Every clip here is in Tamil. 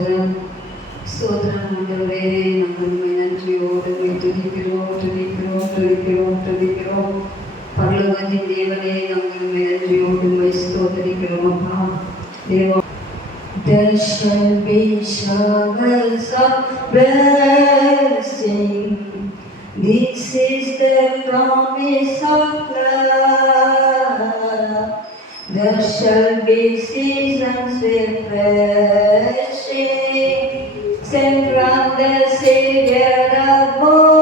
ஸ்தோத்திரம் ஆண்டவரே, நாங்கள் உம்மை நன்றியோடு துதிக்கிறோம். பரலோகத்தின் தேவனே, நாங்கள் உம்மை நன்றியோடு ஸ்தோத்திரிக்கிறோம். அப்பா தேவா, there shall be showers of blessing. This is the promise of love. There shall be seasons refreshing, sent from the Savior above.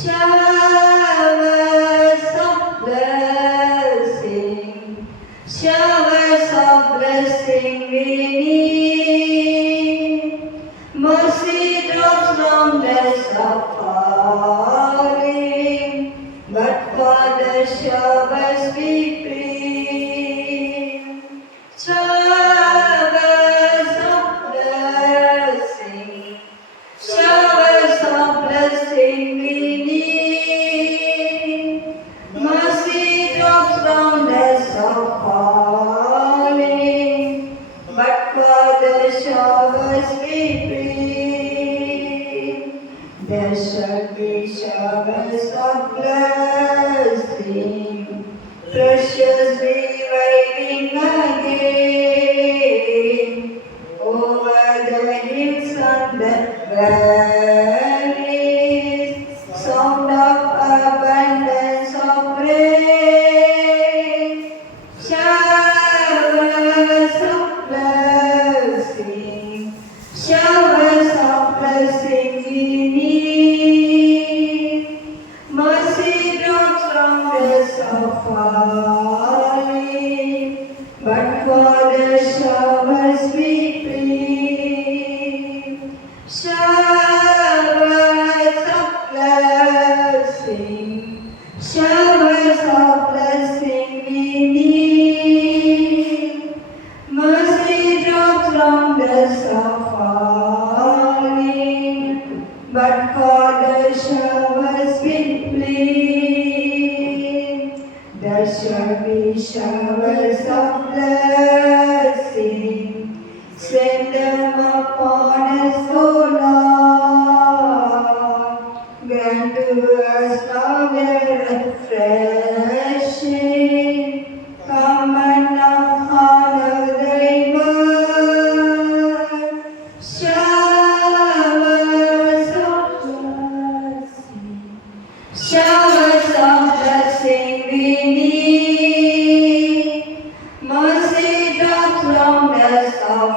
Showers of blessing, showers of blessing we need. Mercy drops from the sun falling, but for the showers we pray. Showers of blessing, showers of blessing we need. Mercy drops from the sun falling, but for the showers we pray. There shall be showers of blessing, precious reviving again, over the hills and the valleys, sound of abundance of rain. Showers of blessing, showers of blessing we need. Mercy drops from the sun falling, but for the showers we pray. Showers of blessing, showers of blessing we need. Mercy drops from the sun falling, but for the showers we plead. There shall be showers of blessing, send them upon us, O Lord. Grant to us now their refreshing. Come and honor thy word. Showers of blessing, showers of blessing we need. Mercy drops from the sun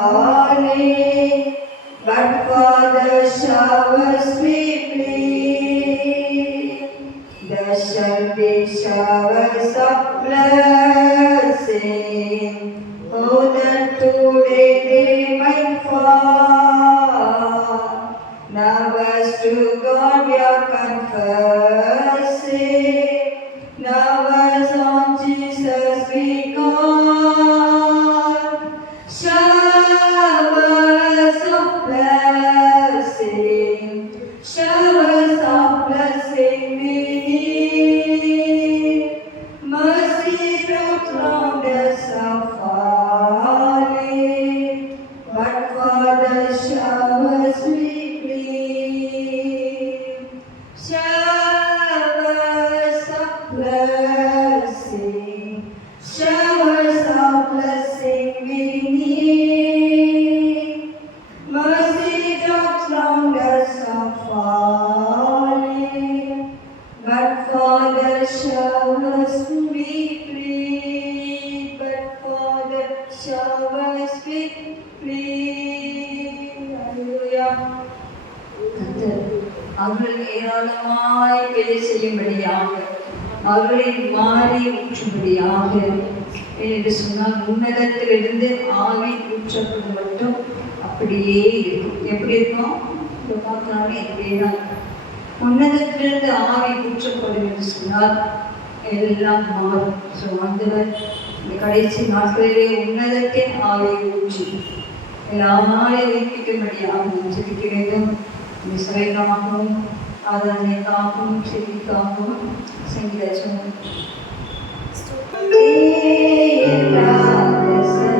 falling, but for the showers we plead. There shall be showers of blessing, oh that today they might fall. Now as to God we are confessing, now as on Jesus we call. Showers of blessing, showers of blessing we need. Mercy drops from the sun falling, but for the showers we plead. Showers of blessing, showers of blessing we need. Mercy drops from the sun falling, but for the showers we plead. But for the showers we plead. Hallelujah. கர்த்தர் அவர்கள் ஏராளமாய் வேலை செய்யும்படியாக, அவர்களை மாறி ஊற்றும்படியாக என்று சொன்னால், உன்னதத்திலிருந்து ஆவி ஊற்றப்படும் மட்டும் அப்படியே இருக்கும். எப்படி இருக்கும்? இப்போ பார்க்கலாமே எப்படியே தான் இருக்கும். உன்னதத்திலிருந்து ஆவி ஊற்றப்படும் என்று சொன்னால் எல்லாம் மாறும். ஸோ ஆண்டவர் இந்த கடைசி நாட்களிலே உன்னதத்தின் ஆவியை ஊற்றி எல்லாரையும் உயிர்ப்பிக்கும்படியாக ஜெபிக்க வேண்டும். இந்த சரீரமாகவும் ஆதரனை காக்கும், செவி காக்கும் சங்கீதம் Love is a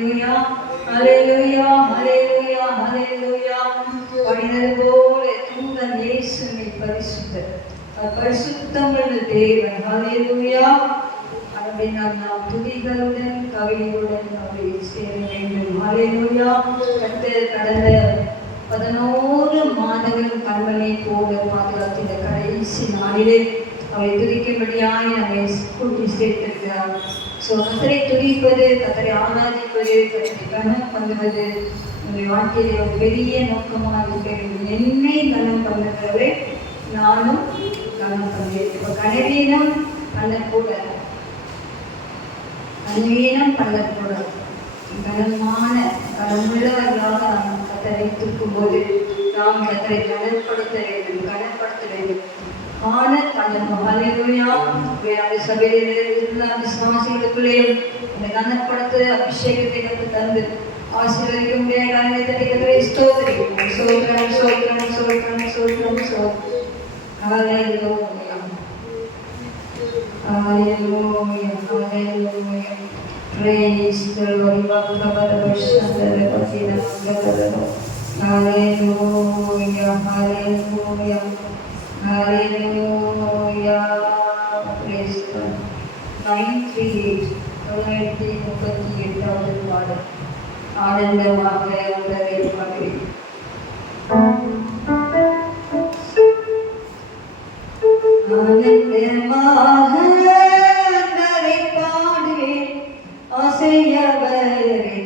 ஹalleluya ஹalleluya ஹalleluya ஹalleluya படினது போல தூதன் இயேசுவை பரிசுத்தர் பரிசுத்தமுள்ள தேவன் ஹalleluya அப்படினால் நாம் துதிகளுடன் கவிதையுடன் அவரை சேர வேண்டும் ஹalleluya கடந்த 11 மாதங்கள் கண்மணி போல பாதுகாத்து இந்த கடைசி நாளிலே அவரை துதிக்கும்படியாய் நம்மை கூட்டி சேர்த்திருக்கிறார். கர்த்தரை துதிப்பது, கர்த்தரை ஆராதிப்பது, கர்த்தரை கனம் பண்ணுவது நம்முடைய வாழ்க்கையிலே ஒரு பெரிய நோக்கமாக இருக்கிறது. என்னை கனம் பண்ணுகிறவரை நானும் கனம் பண்ணுவேன். இப்போ கனவீனம் பண்ணக்கூடாது, கனவீனம் பண்ணக்கூடாது. கனமான கனமுள்ளவர்களாக நாம் கர்த்தரை தூக்கும்போது நாம் கர்த்தரை கனப்படுத்த வேண்டும், கனப்படுத்த வேண்டும். விசுவாசிகளுக்குள்ளே அந்த கனப்படுத்த அபிஷேகத்தை கற்று தந்து ஆசீர்வதிக்க முடியாத காரியத்தை கர்த்தரை ஸ்தோத்திரிக்கிறோம். சோத்திரம் சோத்திரம் சோத்திரம் சோத்திரம் சோத்திரம். ஹல்லேலூயா ஹல்லேலூயா ஹல்லேலூயா. Praise the Lord. Hallelujah, hallelujah, hallelujah. Praise God. 938 பாடல் ஆனந்தமாக உலகை பாடுவேன். ஆனந்தமாக ஆசையவரே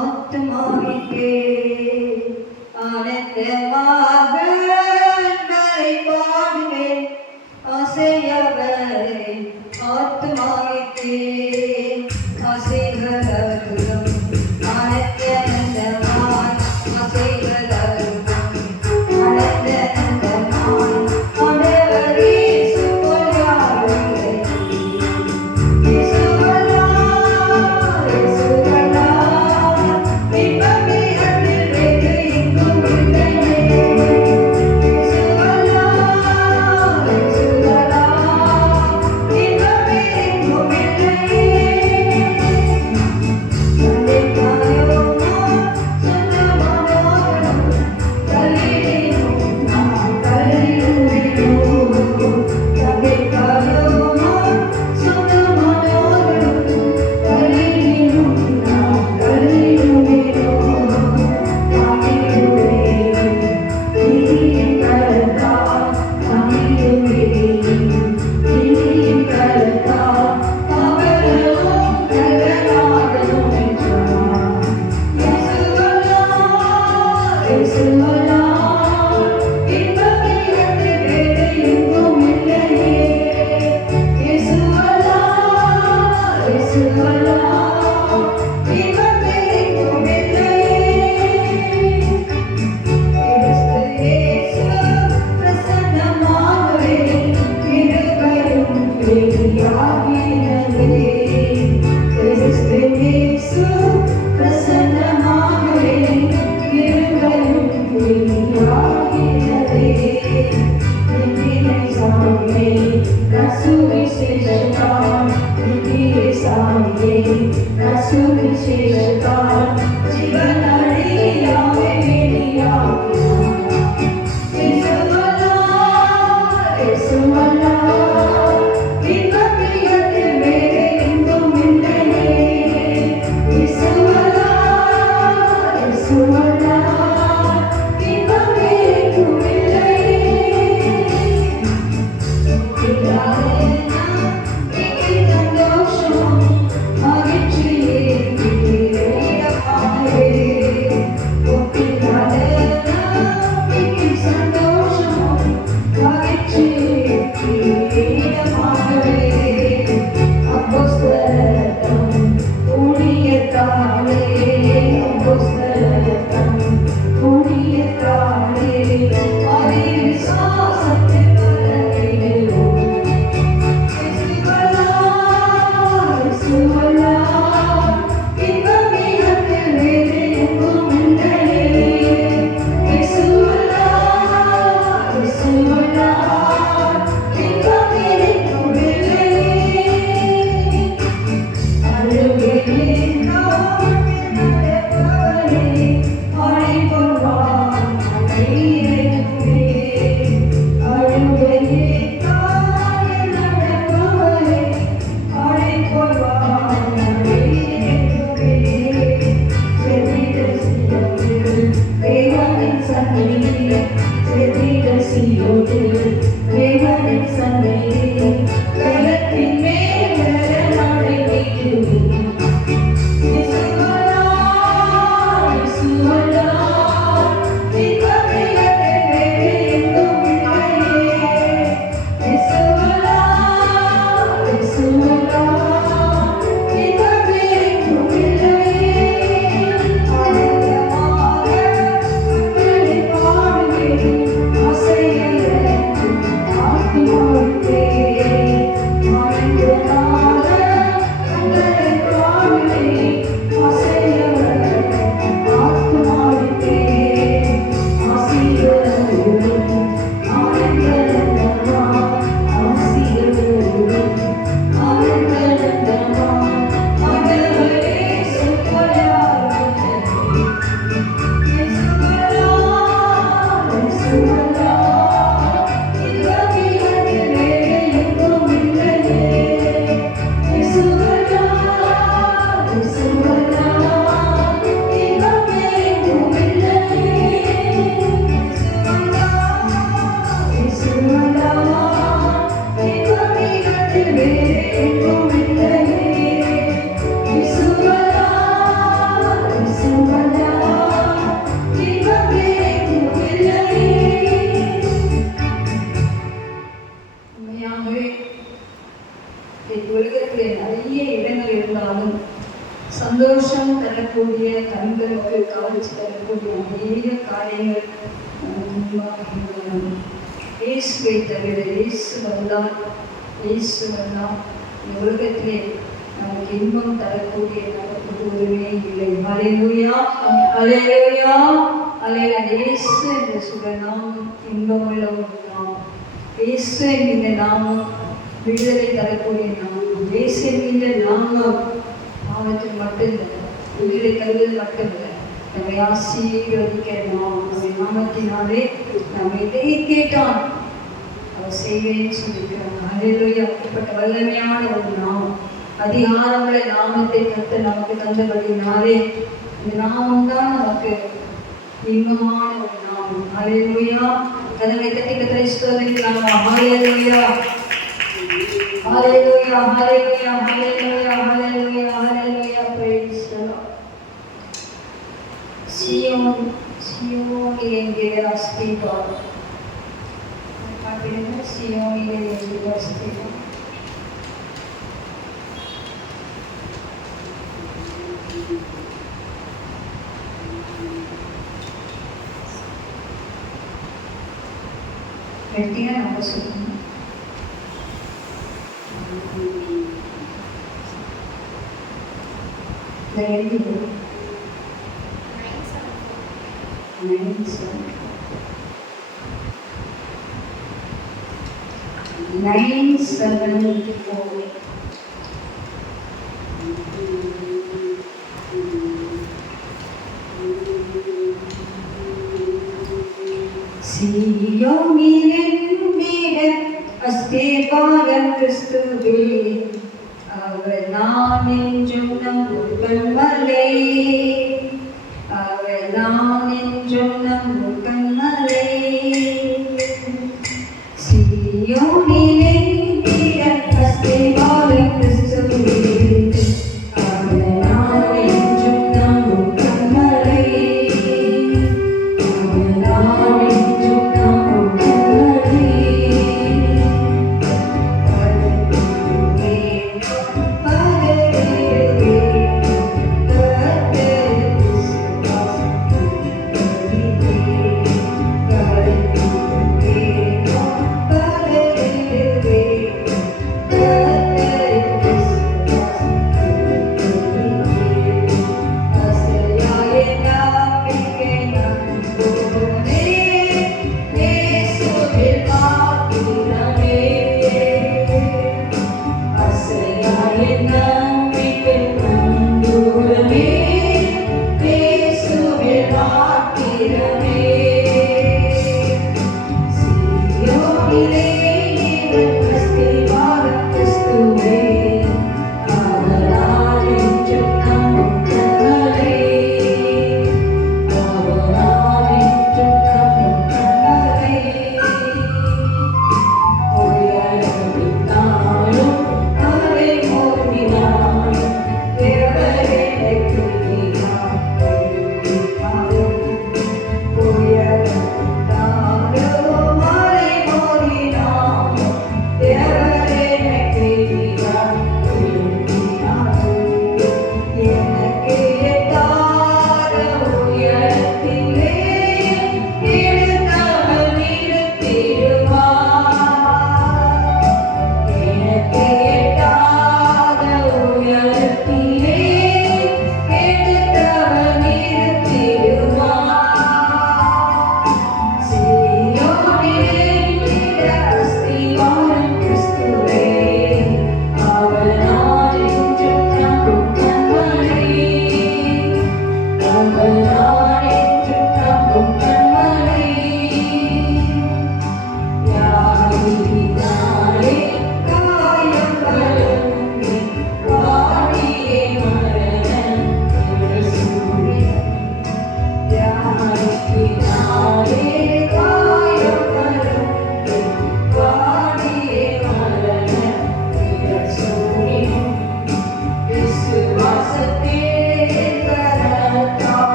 ஆத்மாவிற்கே ஆனந்தமாக பாடுவேன். ஆசையவரே ஆத்மாவிற்கே ஆசைகளருகம் ஆனந்தமாய் ஆசைகளருகம் ஆனந்தமாய் ஆண்டவரே இயேசுவை தவிர இயேசு வந்தால் இந்த உலகத்திலே நமக்கு இன்பம் தரக்கூடிய நமக்கு ஒருவரே இல்லை. ஹல்லேலூயா, ஹல்லேலூயா, ஹல்லேலூயா. இயேசு என்ற சுகநாமம் இன்பமுள்ள ஒரு நாமம். இயேசு என்கின்ற நாமம் விடுதலை தரக்கூடிய நாமம். இயேசு என்கின்ற நாமம் பாவத்தில் மட்டுமில்லை, விடுதலை தருவது மட்டுமில்லை, நம்மை ஆசீர்வதிக்கிற நாமம். நம்முடைய நாமத்தினாலே நம்ம எதை கேட்டான் அவர் செய்வேன்னு சொல்லியிருக்கிறாங்க. ஹல்லேலூயா. அப்படிப்பட்ட வல்லமையான ஒரு நாமம், அதிகாரமுள்ள நாமத்தை கர்த்தர் நமக்கு தந்தபடினாலே இந்த நாமம் தான் நமக்கு இன்பமான ஒரு நாமம். ஹல்லேலூயா. கதவை தட்டி கர்த்தரை ஸ்தோத்திரிக்கலாமா? ஹல்லேலூயா, ஹல்லேலூயா, ஹல்லேலூயா, ஹல்லேலூயா, ஹல்லேலூயா, ஹல்லேலூயா. Price the Lord. சியோனிலே என்கிற அஸ்திபாரம், சியோனிலே என்கிற அஸ்திபாரம். வெட்டினா நம்ம சொல்லணும். Nine seven four. சியோனிலே அஸ்திபாரம் கிறிஸ்துவே, அவர் நான் என்றும் நம்பும் கன்மலை, அவர் நான் என்றும் நம்பும் கன்மலை. சியோனிலே அஸ்திபாரம் கிறிஸ்துவே, அவர் நான் என்றும் நம்பும் கன்மலை, அவர் நான் என்றும் நம்பும் கன்மலை.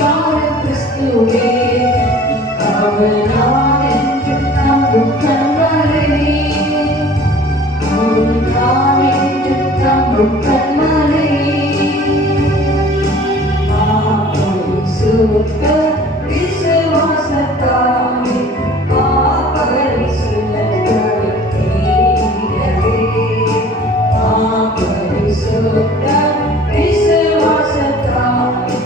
வாழும் கிறிஸ்துவே அவர் நான் என்று நம்பும் கண்மலையே அவர் நான் என்று நம்பும் கண்மலையே பரிசுத்த விசுவாசத்தாலே பரிசுத்த பரிசுத்த விசுவாசத்தாலே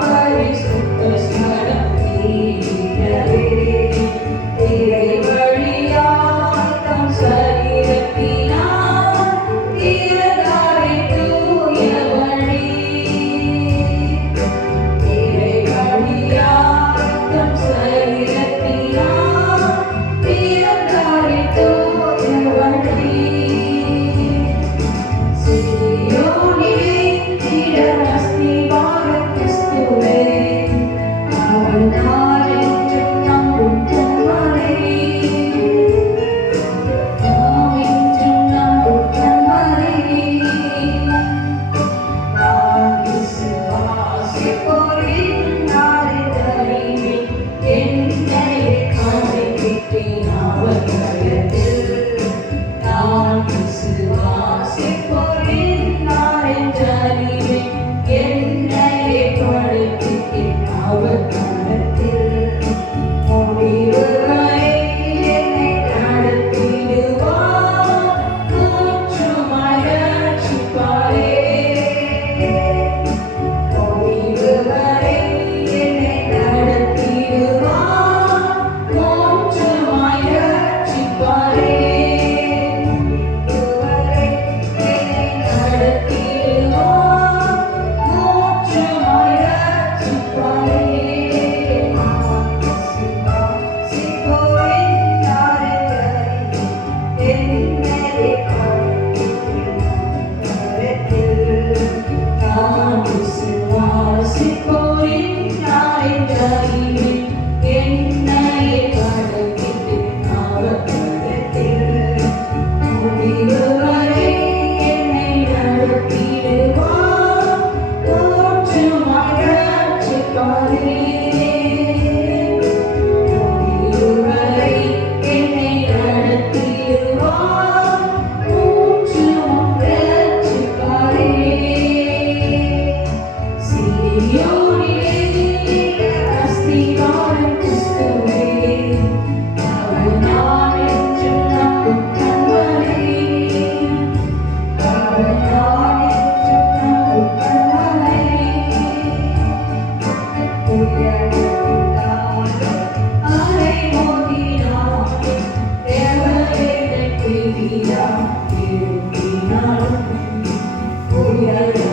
பரிசுத்த ஸ்மரம் தீரவே திரை வழியாய் தம் சரீரத்தினால் தீரதாரை தூய வழி திரை வழியாய் தம் சரீரத்தினால் தீரதாரை தூய வழி சியோனிலே திடமஸ்திவார கிறிஸ்துவே அவர் நான் என்று நம்பும் கண்மலையே நாம் என்றும் நம்பும் கண்மலையே நான் விசுவாசிப்போரின் நாளிதழில் என்னையே காண்பித்தேன் அவர் கரத்தில் நான் விசுவாசிப்போரின் நாளிதழில் என்னையே படைத்தேன் அவர் கரத்தில் முடிவு வரை என்னை நடத்திடுவார் முற்றுமாய் ரட்சிப்பாரே முடிவு வரை என்னை நடத்திடுவார் முற்றுமாய் ரட்சிப்பாரே முடிவு வரை என்னை நடத்திடுவார் முற்றுமாய் ரட்சிப்பாரே சிப்போரின் நாளிதழில் என்னையே நான் விசுவாசிப்போரின் நாளிதழில் என்னையே படைத்தேன் அவர் கரத்தில் முடிவு வரை என்னை நடத்திடுவார் முற்றுமாய் ரட்சிப்பாரே முடிவு வரை என்னை நடத்திடுவார் முற்றுமாய் ரட்சிப்பாரே சியோனிலே அஸ்திவாரம் கிறிஸ்துவே அவர் நான் என்று நம்பும் கண்மலையே அவர் நான் என்று நம்பும் கண்மலையே அரை மோதினாலும் தேவதை பிரியாம் திரும்பினாலும்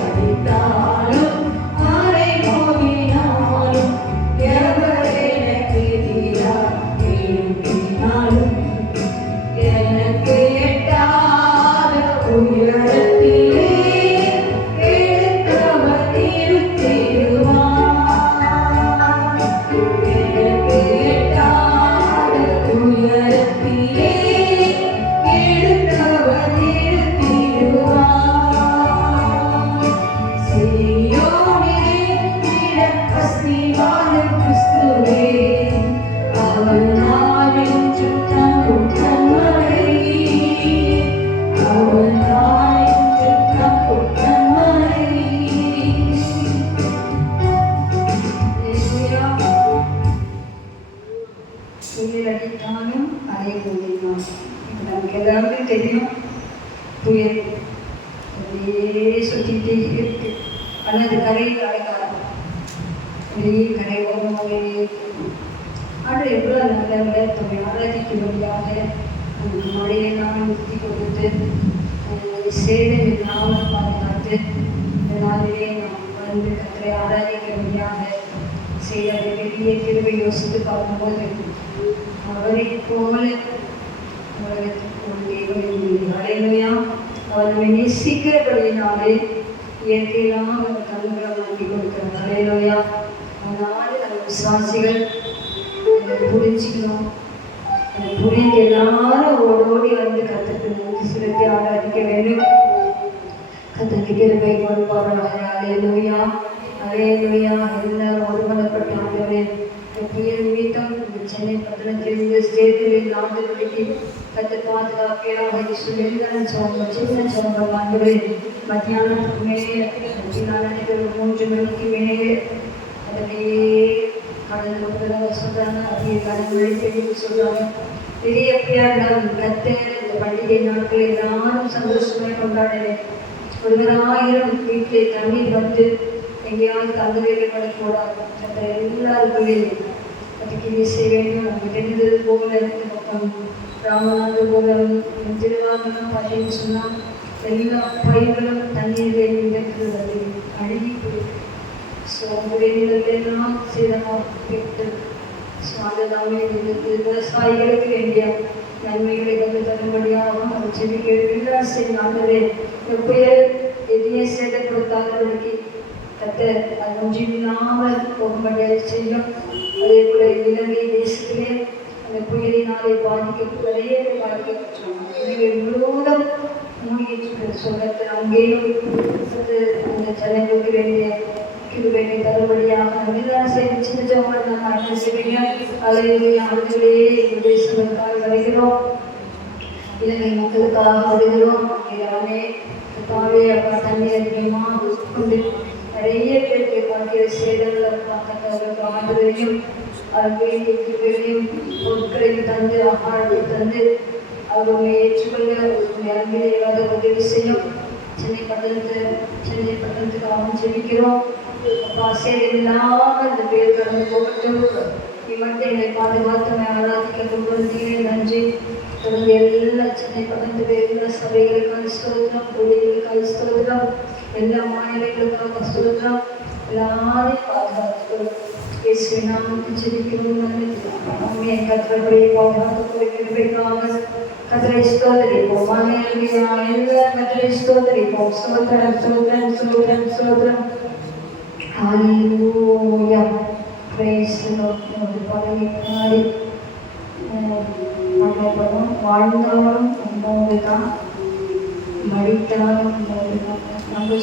உயர்வடித்தாலும் அரை மோதினாலும் தேவதை பிரியாம் திரும்பினாலும் எனக்கு எட்டாத உயரத்திலே எடுத்தவர் இருத்திடுவார் எனக்கு எட்டாத உயரத்திலே எடுத்தவர் இருத்திடுவார் சியோனிலே திடமஸ்திவாரம் கிறிஸ்துவே அவர் நான் என்று நம்பும் கண்மலையே அவர் நான் என்று நம்பும் கண்மலையே புயல் அடித்தாலும் அலை மோதினாலும் இப்போ நமக்கு எல்லாருக்கும் தெரியும் புயல் அப்படியே சுற்றிட்டே இருக்கு ஆனால் அது கரையில் அடைக்காது அப்படியே கரை ஓரமாகவே ஆண்டு எவ்வளோ நல்லவரை தம்மை ஆராதிக்கும்படியாக நமக்கு மழையெல்லாம் நிறுத்தி கொடுத்து சேதம் இல்லாமல் பாதுகாத்து இந்த நாளிலே நாம் வந்து கத்தரை ஆராதிக்கும்படியாக செய்த பெரிய கிருபை யோசித்து பார்க்கும்போது அவரை போல உலகத்துக்கு ஒரு தேவன் இல்லை. ஹல்லேலூயா. அவர் நம்மை நேசிக்கிறபடியினாலே இயற்கையிலாக அவர் கண்களை மாற்றி கொடுக்கிறார். ஹல்லேலூயா. அதனால நம்ம விசுவாசிகள் அதை புரிஞ்சுக்கணும். அதை புரிந்து எல்லாரும் ஓடோடி வந்து கத்தருக்கு நன்றி செலுத்தி ஆராதிக்க வேண்டும். கத்தருக்கு கிருபை கொடுப்பார்கள். ஹல்லேலூயா. அல்லேலூயா. எல்லாரும் ஒருமனப்பட்ட ஆண்டவரே, புயல் மீட்டம் சென்னை பட்டணத்திலிருந்து ஸ்டேட்டில் ஆண்டுகளுக்கு கற்று பாதுகாப்பீராக எல்லாரும் சொல்லுவோம். சின்ன சொல்லுவோம் ஆண்டவரே, மத்தியானத்துக்கு மேலே நினைக்கிற 3 மணிக்கு மேலே அதிலேயே கடந்து கொண்டதாக சொல்கிறாங்க. அதிக கடவுளை தெரிந்து சொல்கிறாங்க. பெரிய பிள்ளையார்கள் கற்று இந்த பண்டிகை நாட்கள் எல்லாரும் சந்தோஷமாக கொண்டாடுறேன். ஒருவராயிரம் வீட்டிலே தண்ணீர் வந்து எங்கேயாவது தங்க வைக்கப்படக்கூடாது. அந்த எல்லாருக்குமே அதுக்கு இது செய்ய வேண்டும். நமக்கு தெரிந்தது போல இந்த பக்கம் ராமநாதபுரம் திருவாரூரம் பார்த்தீங்கன்னு சொன்னால் எல்லா பயிர்களும் தண்ணீரில் இடத்தில் வந்து அழுகி போயிருக்கு. ஸோ விளைநிலங்களெல்லாம் சேதமாகிட்டு, ஸோ அதெல்லாமே விவசாயிகளுக்கு வேண்டிய நன்மைகளை வந்து தரும்படியாக அவர் செடிகள் செய்தாங்களே. புயல் எதையே சேதப்படுத்தாதவர்களுக்கு கத்த அது ஒன்றில்லாமல் போகும்படியாக செய்யும். அதே போல இலங்கை தேசத்திலே அந்த புயலினாலே பாதிக்கப்பட்டதையே பாதிக்கப்பட்டோம். இலங்கை முழுவதும் மூழ்கிட்டு சொல்றது அங்கேயும் அந்த ஜனங்களுக்கு வேண்டிய கிருபையை தரும்படியாக எல்லாரும் செய்து சின்ன ஜோங்கள் நம்ம அண்ணன் செய்வீங்க. அலையிலே ஆண்டுகளே தேசங்களுக்காக வருகிறோம், இலங்கை மக்களுக்காக வருகிறோம். எல்லாமே தாவே அப்பா தண்ணி அதிகமாக கொண்டு நிறைய பேருக்கு பார்க்கிற சேதங்களை பார்க்கறதுக்கு ஆண்டுகளையும் அவர்களையும் பொருட்களையும் தந்து ஆகாரத்தை தந்து அவர்களை ஏற்றுக்கொள்ள அன்பில் ஏதாவது உதவி செய்யும். சென்னை பட்டணத்துக்கு அவன் ஜெபிக்கிறோம். அப்பா சேதம் இல்லாமல் இந்த பேர் கடந்து போகட்டும். இம்மட்டை என்னை பாதுகாத்து ஆராதிக்க கொண்டு நன்றி. தொடர்ந்து எல்லா சென்னை பட்டணத்து எல்லா சபைகளுக்கான ஸ்தோத்திரம், தொழில்களுக்கான ஸ்தோத்திரம், எல்லா மாநிலங்களுக்கான ஸ்தோத்திரம். எல்லாரையும் பாதுகாத்துக்கொள்ளும். இயேசுவின் நாமத்தில் ஜெபிக்கிறோம். கர்த்தருடைய பாதுகாப்பு கிருபைக்காக கர்த்தரை ஸ்தோத்திரிப்போம். அல்லேலூயா. எல்லாரும் கர்த்தரை ஸ்தோத்திரிப்போம். ஸ்தோத்திரம் ஸ்தோத்திரம் ஸ்தோத்திரம் ஸ்தோத்திரம். அல்லேலூயா. Praise the lord. ஒரு பாடலை பாடி பாடப்படும். வாழ்ந்தாலும் ஒன்று தான், மடித்தாலும் ஒன்று தான். நம்ம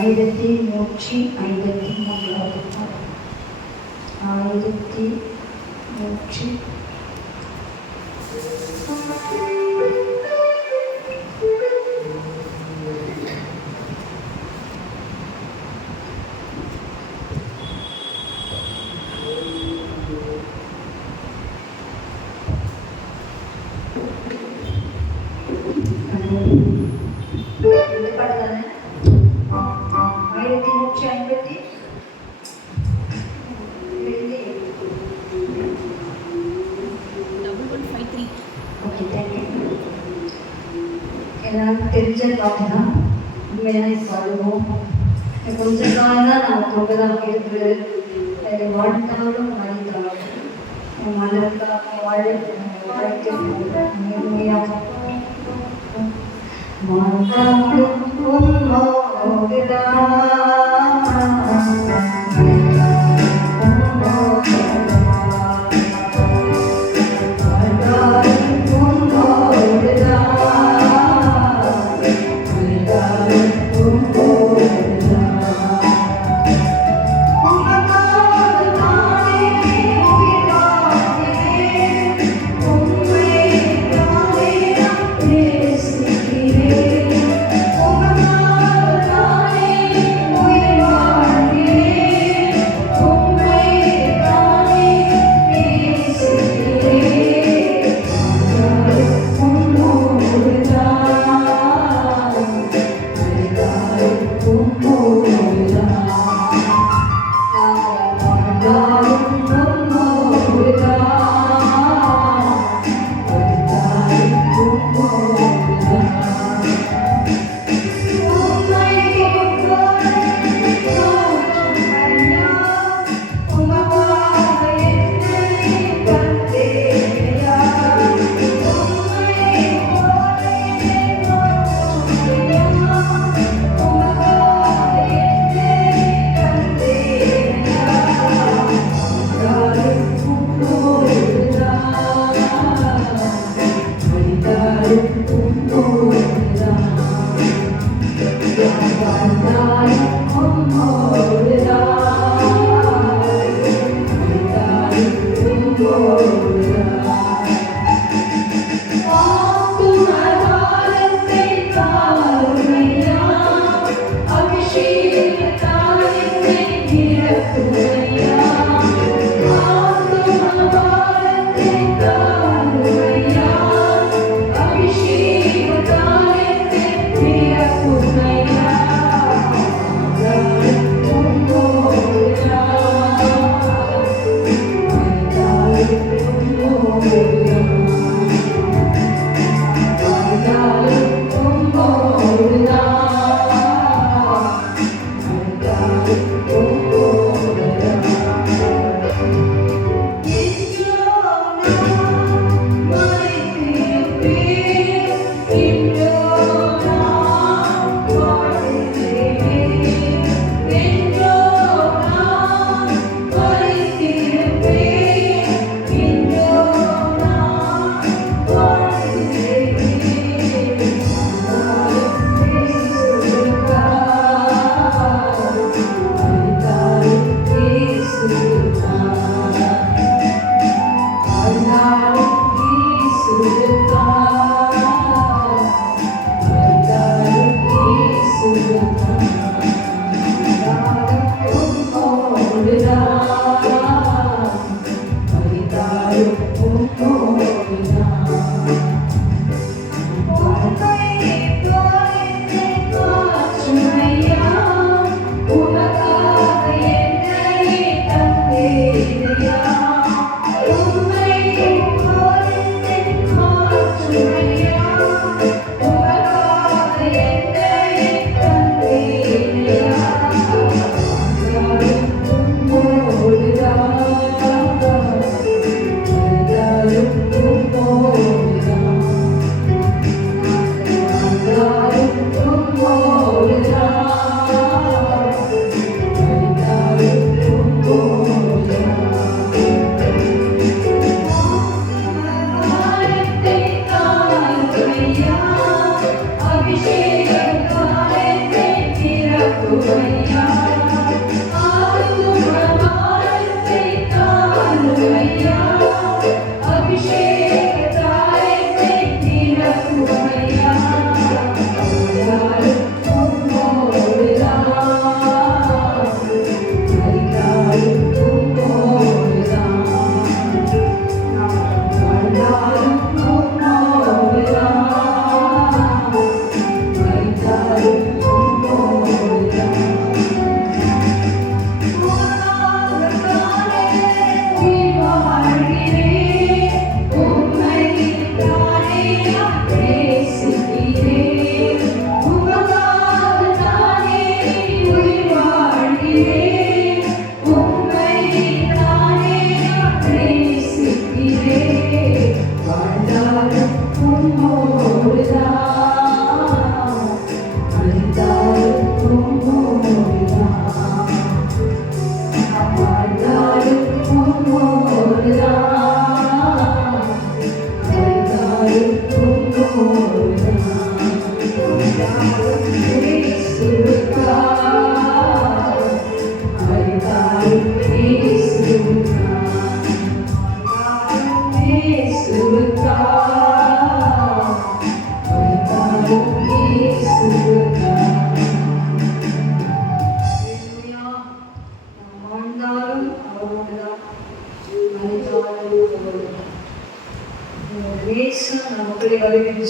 ஆயிரத்தி 153 1100 எல்லாருக்கும் தெரிஞ்ச பாட்டு தான். உண்மையாக பாடுவோம். கொஞ்ச காலம் தான் நம்ம தொண்டதாக இருக்குது. வாழ்ந்தாலும் மனிதாலும் மனதுக்காக வாழ்க்கை உண்மையாக Yes,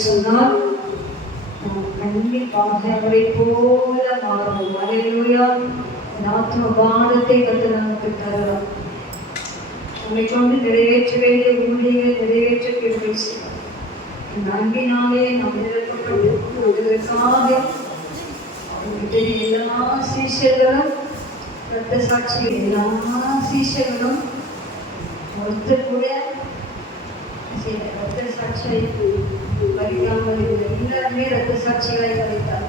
சொன்னால் கண்டிப்பாக அவரை போல மாறும். அல்லேலூயா. ஆத்ம பானத்தை கத்து நமக்கு தரலாம். நம்மை கொண்டு நிறைவேற்ற வேண்டிய ஊழியர்களை நிறைவேற்ற கிருபை செய்வார். அன்பினாலே நாம் நிரப்பப்பட்டிருப்பதற்காக எல்லா சீஷர்களும் ரத்த சாட்சிகள் எல்லா சீஷர்களும் ஒருத்தர் கூட ரத்த சாட்சியை வரிக்காமல் எல்லாருமே ரத்த சாட்சிகளை வரைத்தார்.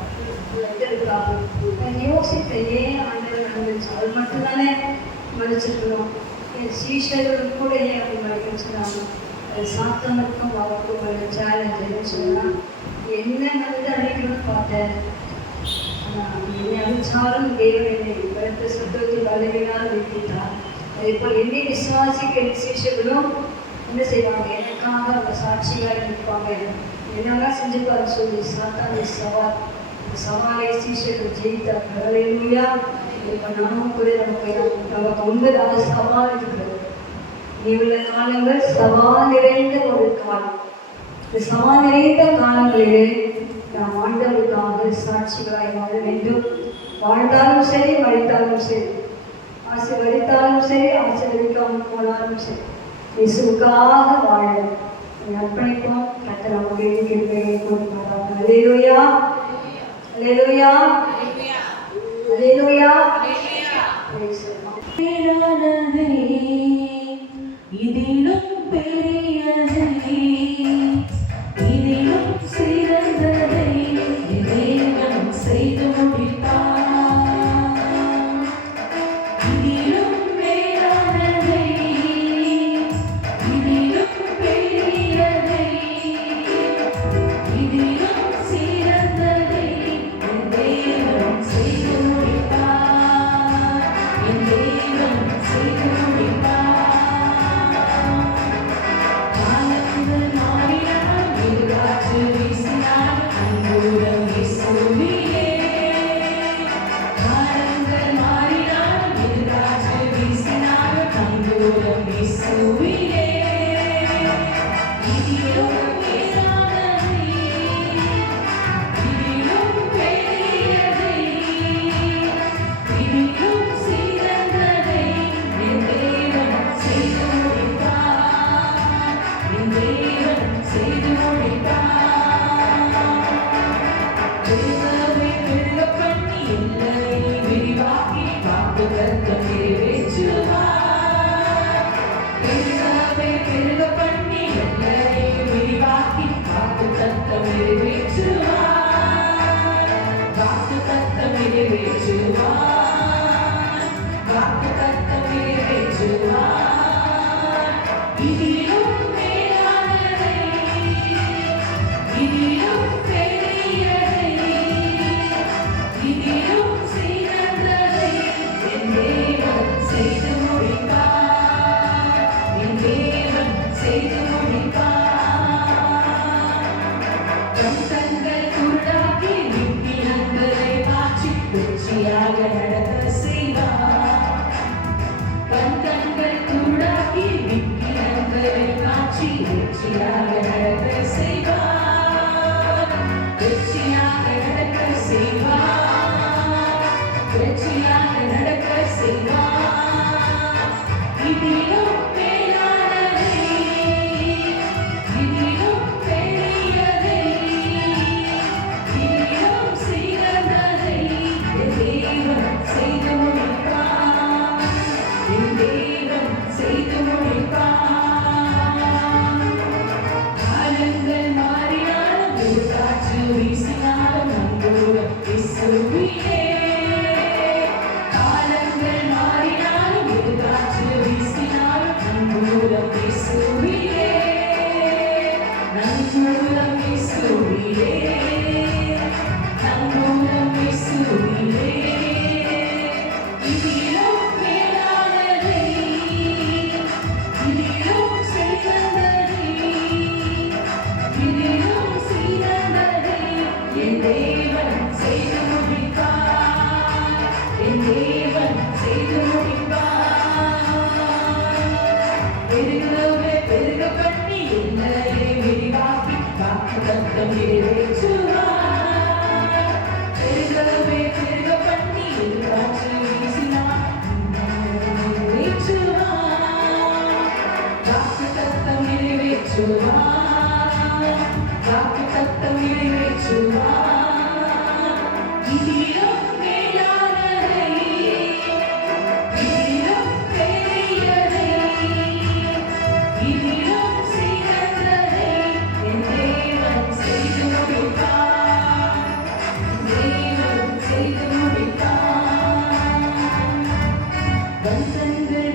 யோசித்த ஏன் ஆண்டவர் நடந்துச்சு, அது மட்டும்தானே மதிச்சிருக்கணும். என் சீஷர்களும் கூட ஏன் அப்படி மதிக்க சொன்னாங்க. அது சாத்தனுக்கும் அவருக்கும் சேலஞ்சுன்னு சொன்னால் என்ன வந்து அழைக்கணும்னு பார்த்தேன். என்னை அழிச்சாலும் தேவன் என்னை பலத்த சுத்தத்தில் வல்லமையினால் வைத்தார். அதே போல் என்னை விசுவாசிக்க சீஷர்களும் என்ன செய்வாங்க, எனக்காக அவங்க சாட்சியாக இருப்பாங்க. என்னெல்லாம் செஞ்சுப்பாரு சொல்லி சாத்தானை சவாலை சீஷர்கள் ஜெயித்தார்கள். அல்லேலூயா. இப்போ நானும் கூட நமக்கு உண்மையாக சவால் இருக்கிறது. இவ்வளோ காலங்கள் சவால் நிறைந்த ஒரு காலம். இந்த சவால் நிறைந்த காலங்களிலே நாம் ஆண்டவருக்காக சாட்சிகளாய் வாழ வேண்டும். வாழ்ந்தாலும் சரி, மறைத்தாலும் சரி, ஆசீர்வதித்தாலும் சரி, ஆசீர்வதிக்காமல் போனாலும் சரி, இயேசுவுக்காக வாழ அர்ப்பணிப்போம். கர்த்தர் நமக்கு கிருபையை கொடுப்பாராக. அல்லேலூயா, அல்லேலூயா, அல்லேலூயா. இதிலும் பெரியதை, இதிலும் சிறந்ததை தேவன் செய்து முடித்தார். இதிலும் மேலானதை, இதிலும் பெரியதை, இதிலும் சிறந்ததை தேவன் செய்து முடித்தார். என் தேவன் செய்து முடித்தார்.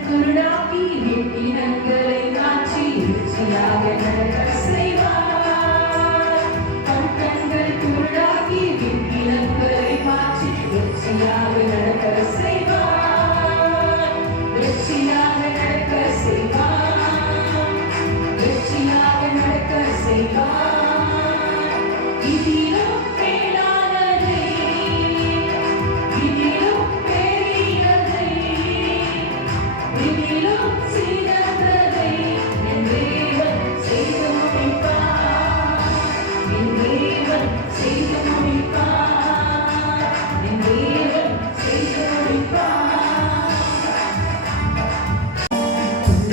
குருடாக்கி வெட்டினங்களை காட்சி ருச்சியாக நடக்க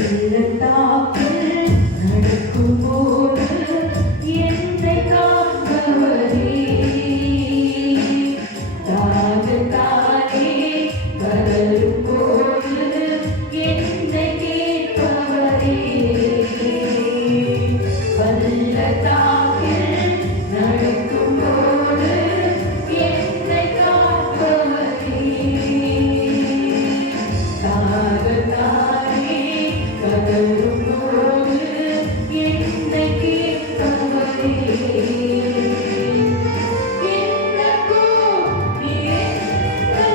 பள்ளத்தாக்கில் நடக்கும்போது என்னை காப்பவரே, தாகத்தாலே கதறும்போது என்னை கேட்பவரே, பள்ளத்தாக்கில் நடக்கும்போது என்னை காப்பவரே, தாகத்தாலே கதறும்போது என்னை கேட்பவரே, எனக்கும் நீர்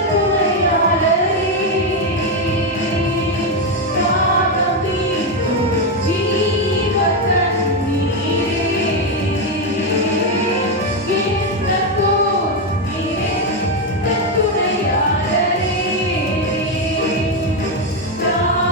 துணையாளரே, தாகம் தீர்க்கும் ஜீவ தண்ணீரே, எனக்கும் நீர் துணையாளரே, தாகம்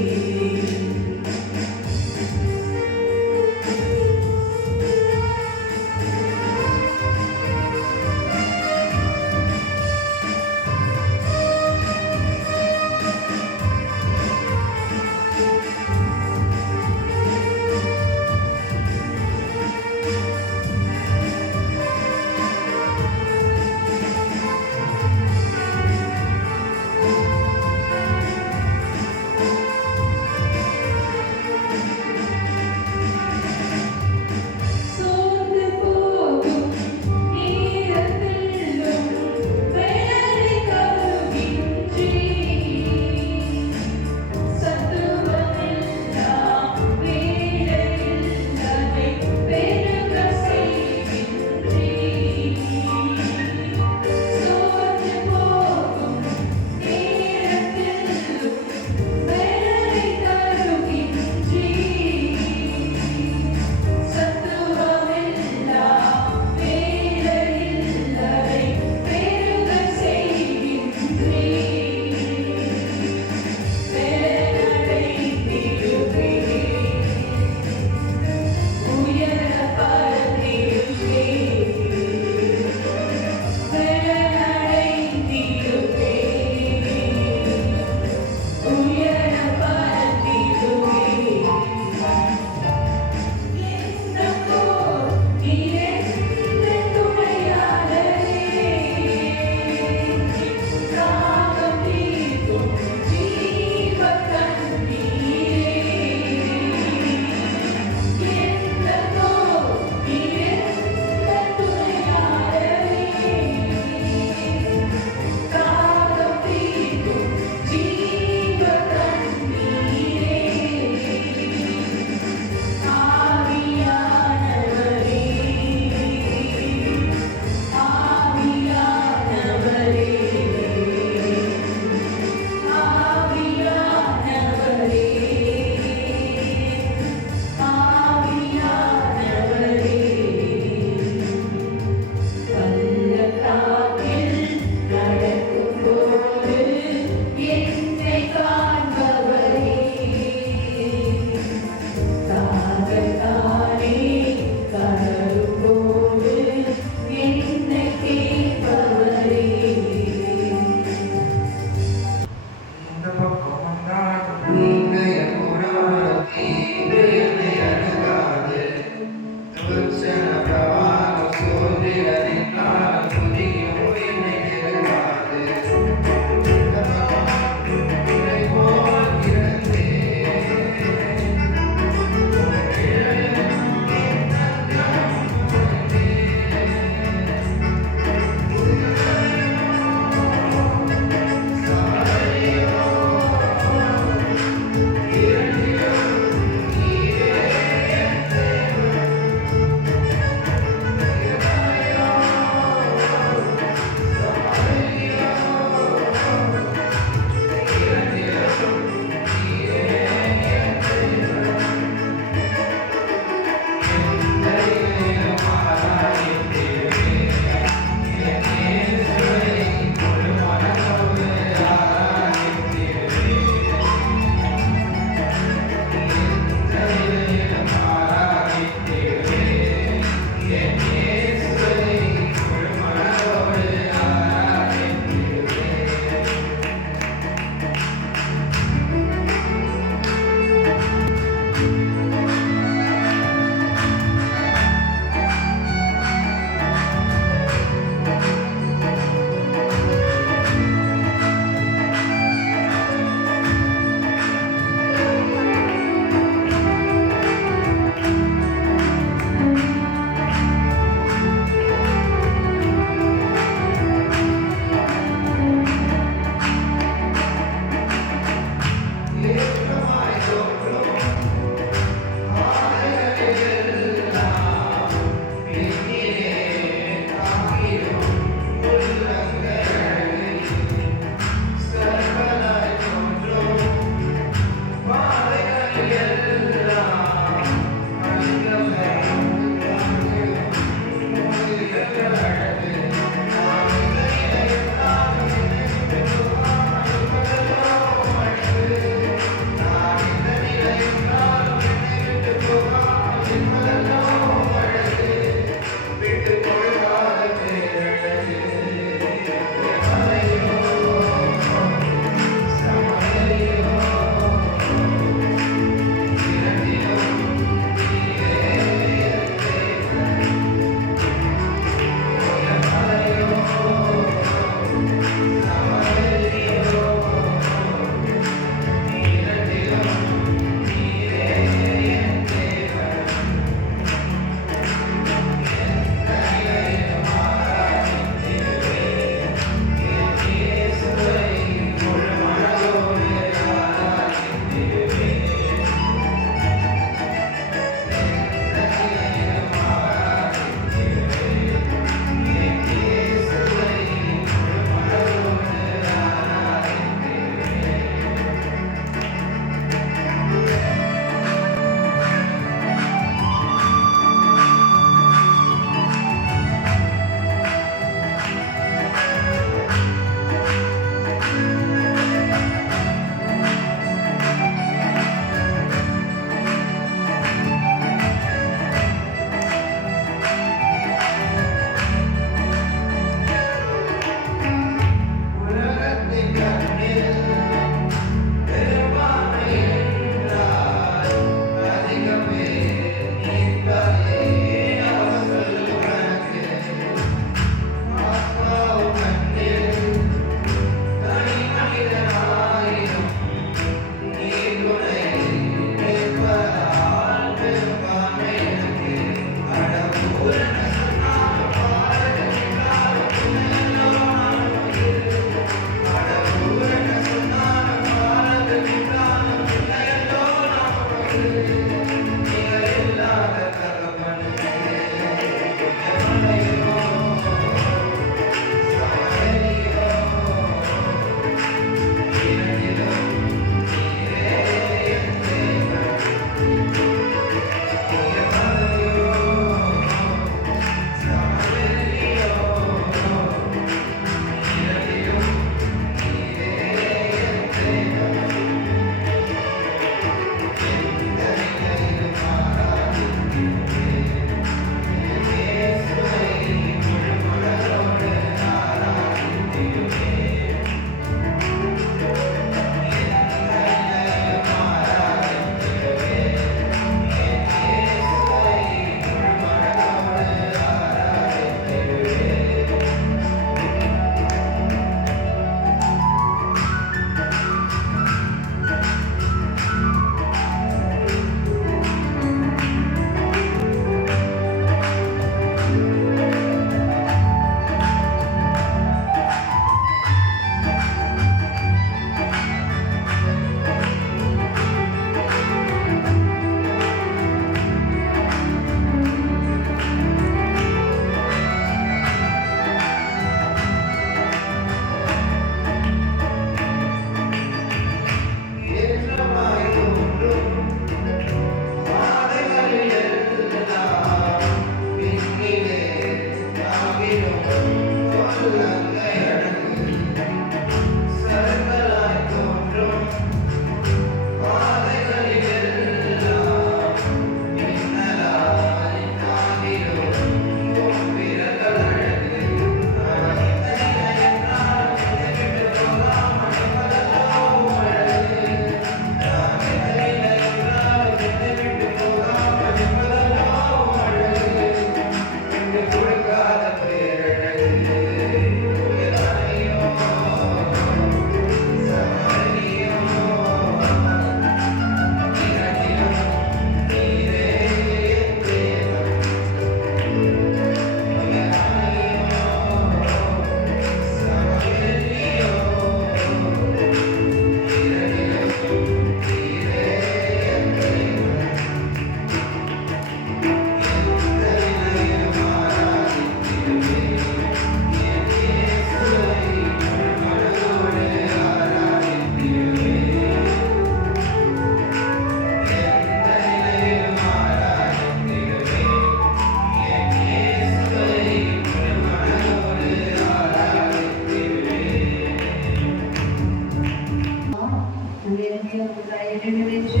நினைச்சு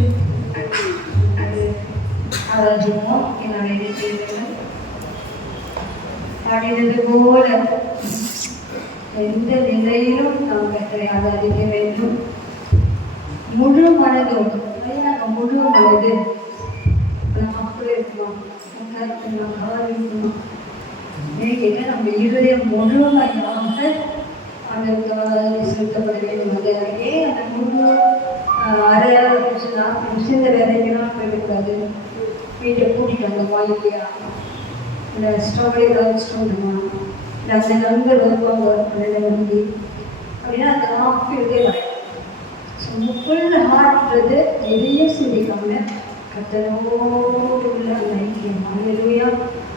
ஆராதிப்போம். என்னுடைய செய்திகள் பாடினது போல எந்த நிலையிலும் நாம் கர்த்தரை ஆராதிக்க வேண்டும். முழு மனதோடு நாங்கள் முழு மனது நம்ம அப்படி இருக்கணும், இருக்குமா ஏன்னா நம்ம இருதயம் முழுமையாக அந்த செலுத்தப்பட வேண்டும். அதே அந்த முழு அரையாறு நிமிஷம் 40 நிமிஷம் இந்த வேலைக்கெல்லாம் போயிடக்கூடாது. வீட்டை கூட்டிட்டு அந்த வாயிலையா இந்த ஸ்ட்ராபெரி வச்சுட்டோம்னா அந்த நண்பர் வருவாங்க 12 மணிக்கு அப்படின்னா அந்த ஆஃபீல்டே வரும். ஸோ ஃபுல் ஹார்ட்ன்றது எதையும் சிந்திக்காம கத்தனோடு உள்ள அந்த ஐக்கியம் அலையிலுயா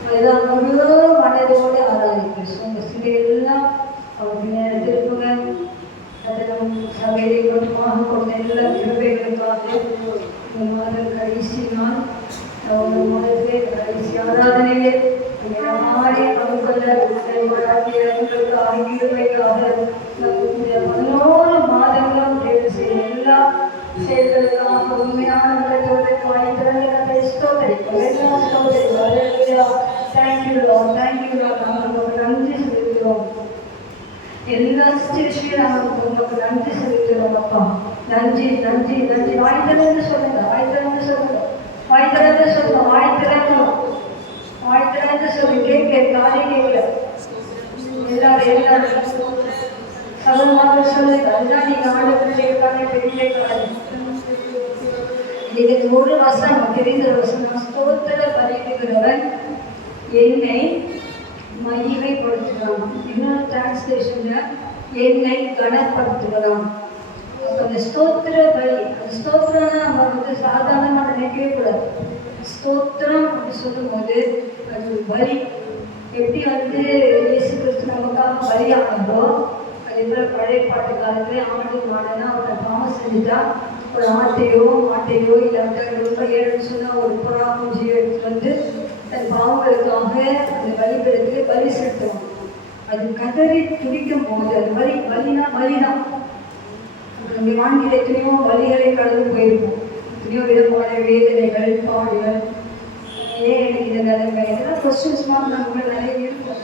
அதுதான் முழு மனதோடு ஆராதிப்பேன். ஸோ அந்த சிலையெல்லாம் அவங்க நேரத்திற்குங்க அதெல்லாம் சபையை கொஞ்சமாக கொடுத்த எல்லா கிருபைகளுக்காக இந்த மாதம் கடைசி நாள் ஒரு மாதத்திலே கடைசி ஆராதனையிலே யாரையும் பங்குள்ள ஆகியவைக்காக இந்த 11 மாதங்களும் தேர்வு செய்ய எல்லா செயல்களுக்காக உண்மையான உள்ளத்தோடு வாய்த்திறந்த ஸ்தோத்திரிப்போம். எல்லாம் ஸ்தோத்திரிப்போம். தேங்க்யூ நாங்கள் உங்களுக்கு நன்றி செலுத்துகிறோம். எல்லா சிச்சுவேஷனையும் நாங்கள் உங்களுக்கு நன்றி செலுத்துகிறோம். அப்பா நன்றி நன்றி நன்றி. வாய்த்திறந்து சொல்லுங்க, வாய்த்திறந்து சொல்லுங்க, வாய்த்திறந்து சொல்லுங்க, வாய்த்திறக்கணும், வாய்த்திறந்து சொல்லி கேட்க காலை கேட்கல எல்லாரும் சமமாக சொல்லுங்க. அதுதான் நீங்க ஆண்டுகளுக்கான பெரிய காரியம். இதுக்கு ஒரு வசனம் தெரிந்த வசனம் ஸ்தோத்திர பலிக்கிறவன் என்னை மகிமைப்படுத்துகிறான். இன்னொரு டிரான்ஸ்லேஷன்ல என்னை கனப்படுத்துகிறான். அந்த ஸ்தோத்திர பலி, அந்த ஸ்தோத்திரம் நம்ம சாதாரணமாக நினைக்கவே கூடாது. ஸ்தோத்திரம் அப்படின்னு சொல்லும் போது அது ஒரு பலி. எப்படி இயேசு கிறிஸ்து நமக்காக பலியானதோ அதே போல பழைய பாட்டு காலத்துல ஆண்டு மாடனா அவரை பாவம் செஞ்சுட்டா ஒரு ஆட்டையோ மாட்டையோ இல்லாட்ட ரொம்ப ஏழுன்னு சொன்னா ஒரு புறா பூஜையோ எடுத்துட்டு தன் பாவங்களுக்காக அந்த பலிபீடத்துக்கு பலி செலுத்துவாங்க. அது கதறி துடிக்கும் போது அது பலினா பலிதான். அந்த வாழ்க்கையில் எத்தனையோ வழிகளை கடந்து போயிருப்போம். எத்தனையோ விதமான வேதனைகள் பாடுகள், ஏன் எனக்கு இந்த நிலைமை, இதெல்லாம் கொஸ்டின்ஸ் மாதிரி நம்ம நிறைய இருக்கும்.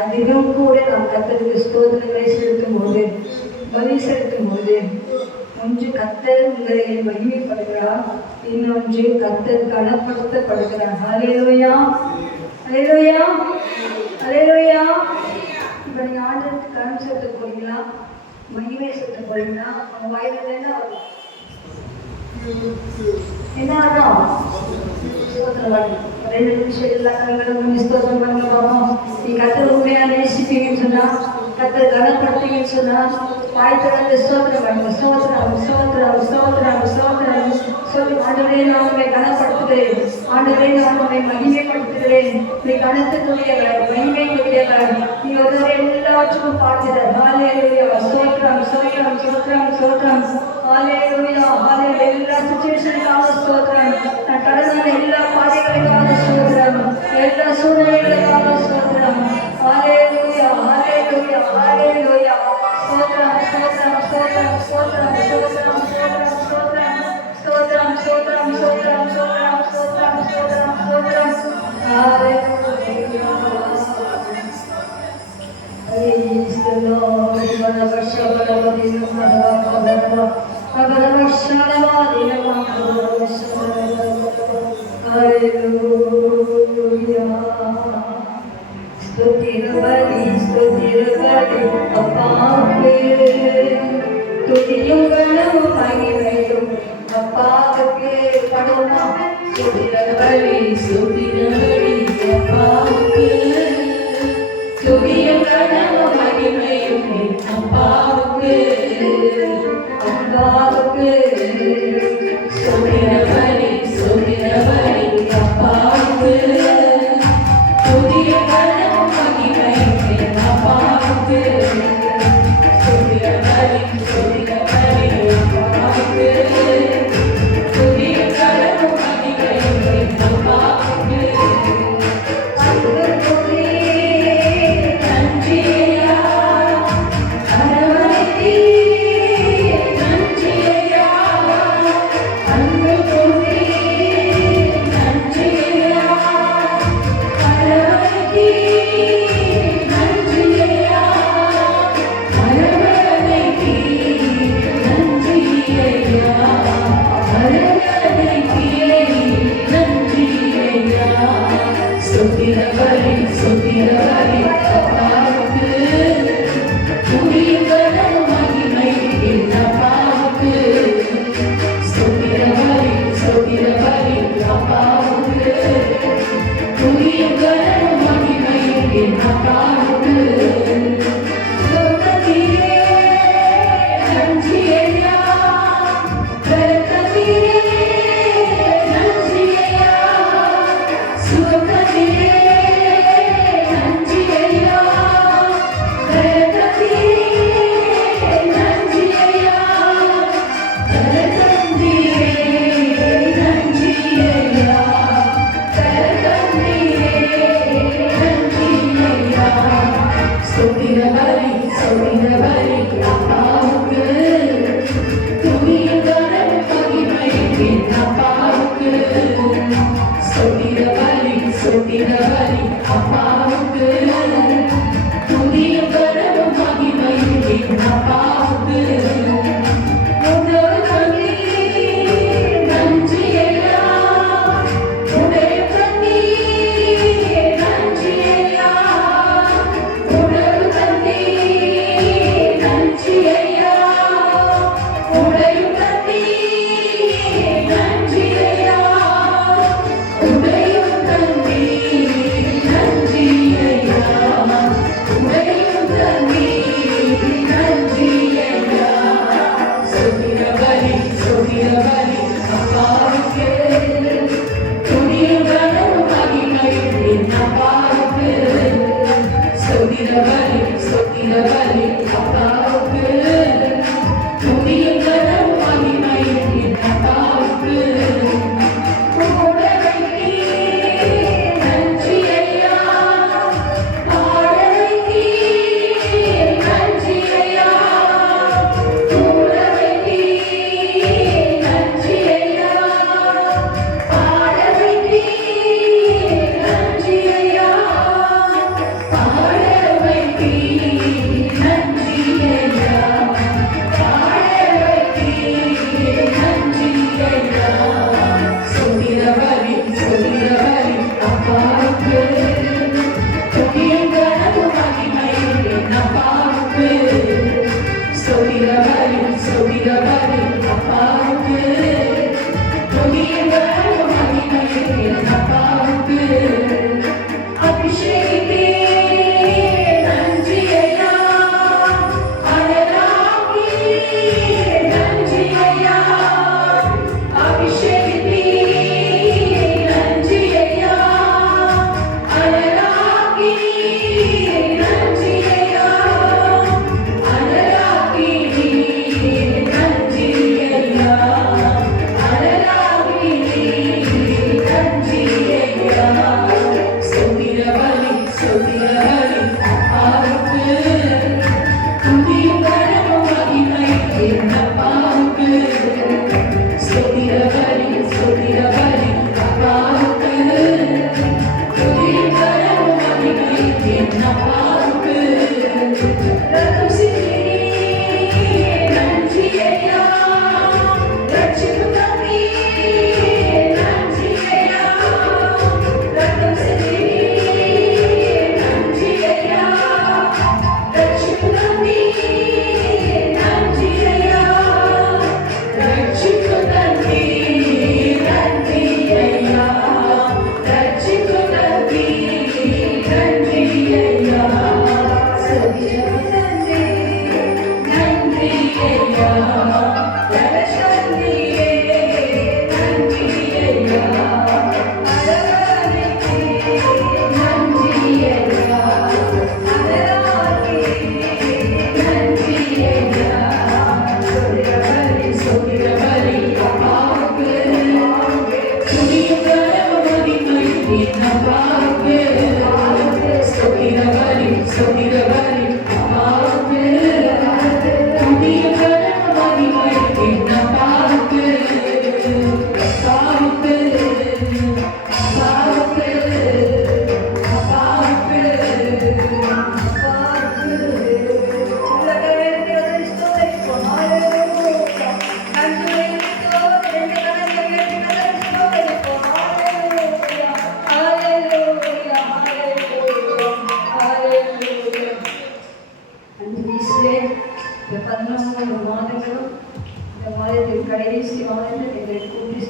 அதிகம் கூட நாம் கத்தருக்கு ஸ்தோத்திரங்களை செலுத்தும் போது பலி செலுத்தும் போது ஒன்று கத்தர் உங்களை மகிமைப்படுகிறார், இன்னொன்று கத்தர் கனப்படுத்தப்படுகிறார். ஹல்லேலூயா ஹல்லேலூயா ஹல்லேலூயா. இப்போ நீங்கள் ஆண்டவருக்கு கனம் செலுத்த போறீங்களா, மகிமை செலுத்த போறீங்களா? உங்க வாயில என்ன வரும்? என்ன ஆகும்? ஒரே நிமிஷம் எல்லா கண்களும் ஸ்தோத்திரம் பண்ணுங்க பார்ப்போம். நீ கத்தர் உண்மையா நேசிப்பீங்கன்னு சொன்னா, கத்தர் கனப்படுத்தீங்கன்னு சொன்னா வாய் திறந்து ஸ்தோத்திரம் பண்ணுங்க. ஸ்தோத்திரம் ஸ்தோத்திரம் ஸ்தோத்திரம் ஸ்தோத்திரம் சொல்லி ஆண்டவரே நான் உண்மை கனப்படுத்துகிறேன், ஆண்டவரே நான் உண்மை மகிமைப்படுத்துகிறேன். நீ கனத்துக்குரியவர், மகிமைக்குரியவர், நீ ஒருவரை எல்லாவற்றுக்கும் பார்க்கிறார். ஹல்லேலூயா ஸ்தோத்திரம் ஸ்தோத்திரம் ஸ்தோத்திரம் ஸ்தோத்திரம் ஹல்லேலூயா ஹல்லேலூயா. எல்லா சிச்சுவேஷனுக்காக ஸ்தோத்திரம், நான் கடந்த எல்லா பாதைகளுக்காக ஸ்தோத்திரம், எல்லா சூழ்நிலைகளுக்காக ஸ்தோத்திரம். ஹல்லேலூயா ஹல்லேலூயா ஹல்லேலூயா ஸ்தோத்திரம் ஸ்தோத்திரம் ஸ்தோத்திரம் ஸ்தோத்திரம் ஸ்தோத்திரம் ஸ்தோத்திரம் ஸ்தோத்திரம் ஸ்தோத்திரம் ஸ்தோத்திரம் ஸ்தோத்திரம் ஸ்தோத்திரம் ஸ்தோத்திரம் ஸ்தோத்திரம் ஹல்லேலூயா. Praise the Lord. ஸ்துதிரபலி ஸ்துதிரபலி அப்பாவுக்கு, துதியும் கனமும் மகிமையும் அப்பாவுக்கு. படுமா ஸ்துதிரபலி ஸ்துதிரபலி அப்பாவுக்கு, துதியும் கனமும் மகிமையும் அப்பாவுக்கு அப்பாவுக்கு. ஸ்துதிரபலி ஸ்துதிரபலி அப்பாவுக்கு, துதியும் கனமும் மகிமையும் அப்பாவுக்கு. ஸ்துதிரபலி ஸ்துதிரபலி அப்பாவுக்கு,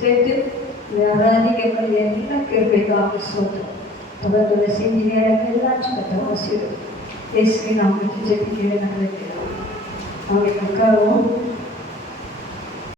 சேர்த்து ஆராதிக்கக்கூடிய எல்லா கிருபைக்காக ஸ்தோத்திரம். தொடர்ந்து செய்தி நேரங்கள் எல்லாம் கர்த்தர் ஆசீர்வதியும். இயேசுவின் நாமத்தில் ஜெபிக்கிறேன் நல்ல பிதாவே. ஆமென். உட்காருவோம்.